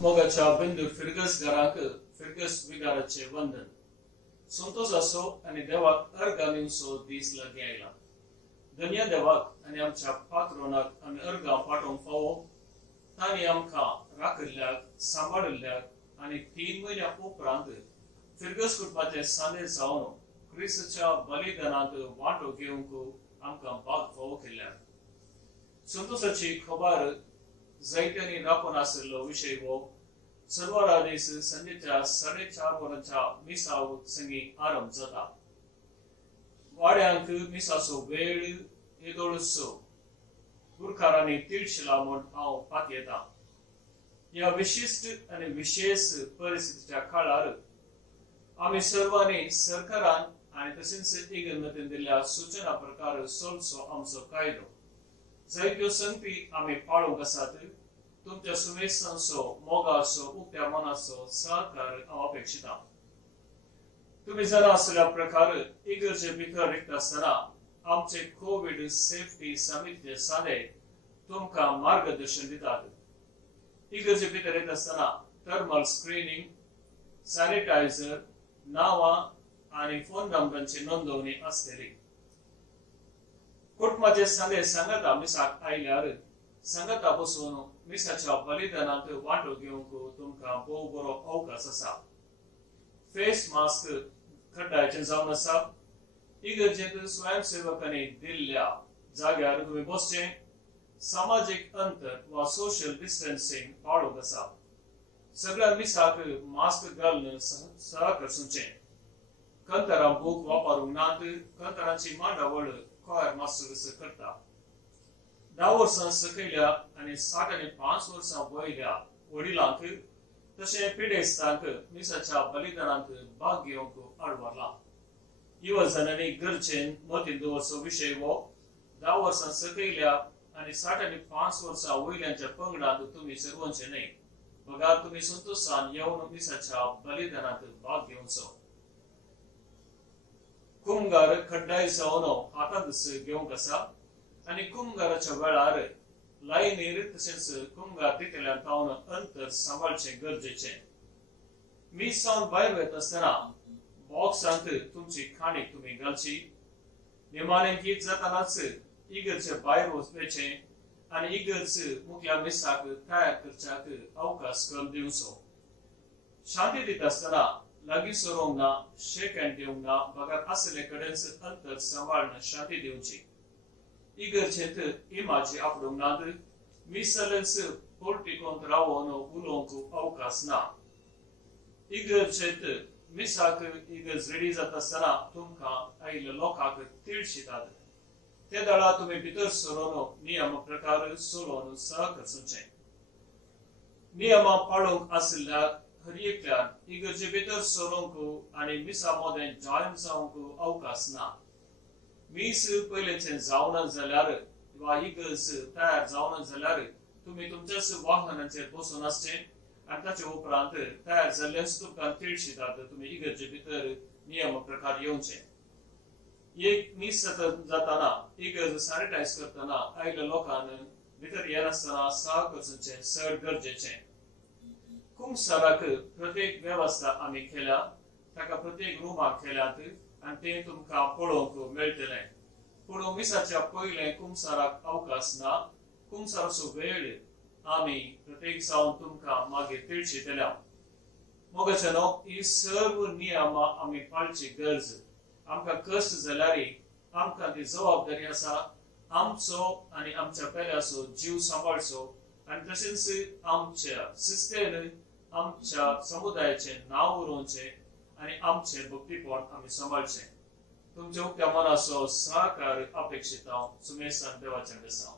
Mogacha bindu Firgus Garak, Firgus Vigarache Vandan. Suntosaso आणि देवाक अर्घ घालूनसो दीस लागयला. दुनिया देवाक आणि आमच्या पात्रोनाक आमी अर्घ पाठोवंक फावो तांणी आमकां राखल्याक सांबाळल्याक आणि 3 महिन्या उपरांत फिरगस कुटुंबाचे सांदे जावन क्रिस्ताच्या बलिदानांत वांटो घेवंक आमकां भाग फावो केल्याक. संतोषाची खबर जायत्यांनी राखून आशिल्लो विशय हो शनिवारा दीस संजेच्या 4:30 वरांच्या मिसा संगी आरंभ जाता. वाड्यांक मिसाचो वेळ येदोळसो गुरकारांनी तिळशिला म्हूण हांव पातयेतां. ह्या विशिष्ट आणि विशेष परिस्थितीच्या काळार आमी सर्वांनी सरकारान आणि तशेंच इगर्मेंतीन दिल्ल्या सूचना प्रकार चलचो आमचो कायदो. जायत्यो संगती आमी पाळूंक आसात. तुमच्या सुमेसांचो मोगाचो उक्त्या मनाचो सहकार हांव अपेक्षितां. तुम्ही जाणा आसल्या प्रकार इगर्जे भितर रिक्त आसतना आमचे कोविड सेफ्टी समितीचे सांदे तुमकां मार्गदर्शन दितात. इगर्जे भितर येत आसतना थर्मल स्क्रीनिंग, सॅनिटायझर, नावां आणि फोन नंबरांची नोंदवणी आसतली. कुटुंबाचे सांदे सांगाता मिसाक आयल्यार सांगाता बसून मिसाच्या बलिदानांत वांटो घेवंक तुमकां भोव बरो अवकाश आसा. फेस मास्क खड्ड्याचें जावन आसा. इगर्जेंत स्वयंसेवकांनी दिल्ल्या जाग्यार तुम्ही बसचें. सामाजिक अंतर वा सोशल डिस्टन्सिंग पाळूंक आसा. सगळ्या मिसाक मास्क घालून सहकर्सुचें. कंतरां बूक वापरूंक नात. कंतरांची मांडावळ कॉयर मास्टर्स करता. 10 वर्सां सकयल्या आणि 65 वर्सां वयल्या वडिलांक तशें पिडेस्तांक मिसाच्या बलिदानांत भाग घेवंक आडवरला. युवजनांनी गरजेन मतीन दवरचो विशय हो 10 वर्सां सकयल्या आणि 65 वर्सां वयल्यांच्या पंगडांत तुमी सरवंचे न्हय. बगार तुमी संतोषान येवन मिसाच्या बलिदानांत भाग घेवचो. कुमगार खड्डाय जावन हातांत घेवंक आसा आणि कुमगाराच्या वेळार लायनीर तशेंच कुमगार दितल्यान तावन अंतर सांबाळचें गरजेचें. मीस सावन भायर वयता आसतना बॉक्सांत तुमची खाणीक तुमी घालची. निमाणें गीत जातानाच इगर्जे भायर वचपाचें आणि इगर्ज मुख्या मिसाक तयार करच्याक अवकाश करून दिवचो. शांती दिता आसतना लागीं सरोंक ना, शेक हँड दिवंक ना. बगार आसले कडेनच अंतर सांबाळून शांती दिवची. इगर्जेंत इमाजी आपडूंक नात. मिसलन्स पोर्टिकोंत रावोन उलोवंक अवकाश ना. इगर्जेंत मिसाक इगर्ज रेडी जाता आसतना तुमकां आयिल्ल्या लोकांक तिळशितात. ते दळा तुमी भितर सरोन नियम प्रकार सोलोवन सहकर्सुचें. नियमां पाळूंक आशिल्ल्या हर एकल्यान इगर्जे भितर सरोंक आणि मिसा मोदें जॉयन जावंक अवकाश ना. मीस पयलेचें जावना जाल्यार वा इगर्ज तयार जावना जाल्यार तुमी तुमच्याच वाहनांचेर बसून आसचें आणि ताचे उपरांत तयार जाल्ल्याच तुमकां तिळशितात. तुमी इगर्जे भितर नियम प्रकार येवचें. एक मीस जाताना इगर्ज सॅनिटायज करतना आयिल्ल्या लोकांन भितर येनासतना सहकर्सुचें चड गरजेचें. कुंभसाराक प्रत्येक वेवस्था आमी केल्या. ताका प्रत्येक रुमाक केल्यात आणि ते तुमकां पळोवंक मेळटलें. पूण मिसाच्या पयले कुंभसाराक अवकाश ना. कुंभसाराचो वेळ आमी प्रत्येक जावन तुमकां मागीर तिळशितल्या. मोगाचेनो ही सर्व नियमां आमी पाळची गरज. आमकां कश्ट जाल्यार आमकां ती जबाबदारी आसा आमचो आणि आमच्या पेल्याचो जीव सांबाळचो आणि तशेंच आमच्या शिस्तेन आमच्या समुदायाचें नांव उरोवचें आणि आमचें भक्तीपण आमी सांबाळचें. तुमच्या उक्त्या मनाचो सहकार अपेक्षित हांव सुमेसान देवाचें दिसां.